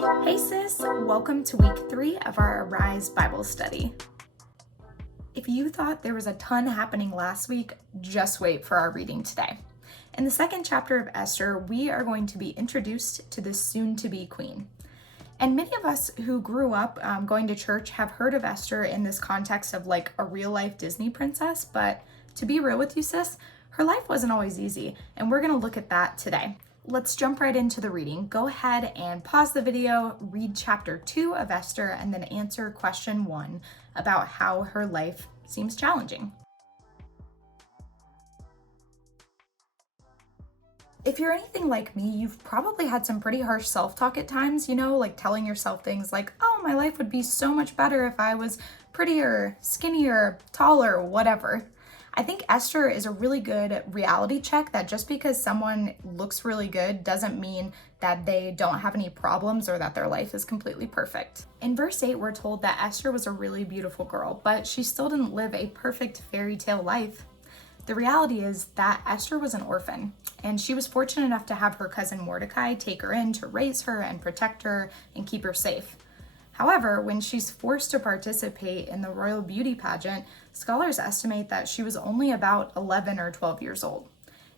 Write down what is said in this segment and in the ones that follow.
Hey sis, welcome to week 3 of our Arise Bible study. If you thought there was a ton happening last week, just wait for our reading today. In the second chapter of Esther, we are going to be introduced to the soon-to-be queen. And many of us who grew up going to church have heard of Esther in this context of like a real-life Disney princess, but to be real with you sis, her life wasn't always easy, and we're going to look at that today. Let's jump right into the reading. Go ahead and pause the video, read chapter 2 of Esther, and then answer question 1 about how her life seems challenging. If you're anything like me, you've probably had some pretty harsh self-talk at times, like telling yourself things like, oh, my life would be so much better if I was prettier, skinnier, taller, whatever. I think Esther is a really good reality check that just because someone looks really good doesn't mean that they don't have any problems or that their life is completely perfect. In verse 8, we're told that Esther was a really beautiful girl, but she still didn't live a perfect fairy tale life. The reality is that Esther was an orphan, and she was fortunate enough to have her cousin Mordecai take her in to raise her and protect her and keep her safe. However, when she's forced to participate in the royal beauty pageant, scholars estimate that she was only about 11 or 12 years old.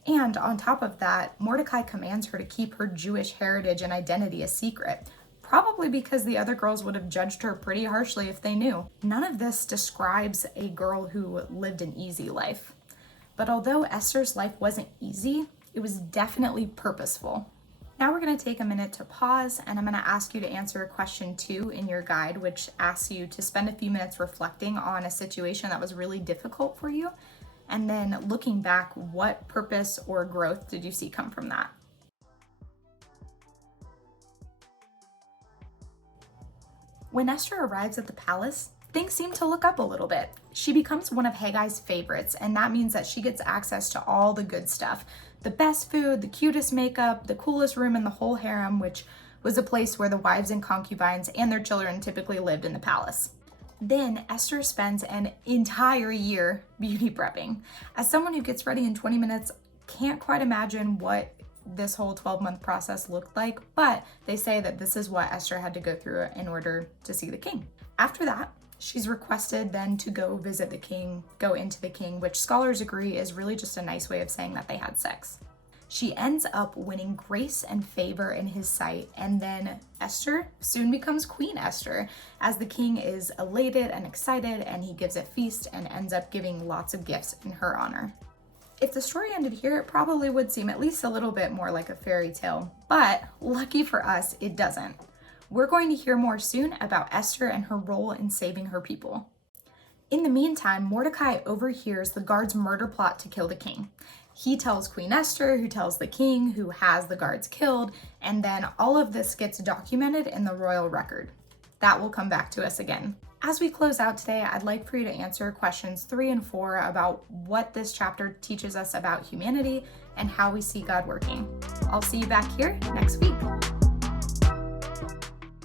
And on top of that, Mordecai commands her to keep her Jewish heritage and identity a secret, probably because the other girls would have judged her pretty harshly if they knew. None of this describes a girl who lived an easy life. But although Esther's life wasn't easy, it was definitely purposeful. Now we're going to take a minute to pause, and I'm going to ask you to answer question 2 in your guide, which asks you to spend a few minutes reflecting on a situation that was really difficult for you, and then looking back, what purpose or growth did you see come from that? When Esther arrives at the palace, things seem to look up a little bit. She becomes one of Haggai's favorites, and that means that she gets access to all the good stuff. The best food, the cutest makeup, the coolest room in the whole harem, which was a place where the wives and concubines and their children typically lived in the palace. Then Esther spends an entire year beauty prepping. As someone who gets ready in 20 minutes, can't quite imagine what this whole 12-month process looked like, but they say that this is what Esther had to go through in order to see the king. After that, she's requested then to go visit the king, go into the king, which scholars agree is really just a nice way of saying that they had sex. She ends up winning grace and favor in his sight, and then Esther soon becomes Queen Esther, as the king is elated and excited, and he gives a feast and ends up giving lots of gifts in her honor. If the story ended here, it probably would seem at least a little bit more like a fairy tale, but lucky for us, it doesn't. We're going to hear more soon about Esther and her role in saving her people. In the meantime, Mordecai overhears the guards' murder plot to kill the king. He tells Queen Esther, who tells the king, who has the guards killed, and then all of this gets documented in the royal record. That will come back to us again. As we close out today, I'd like for you to answer questions 3 and 4 about what this chapter teaches us about humanity and how we see God working. I'll see you back here next week.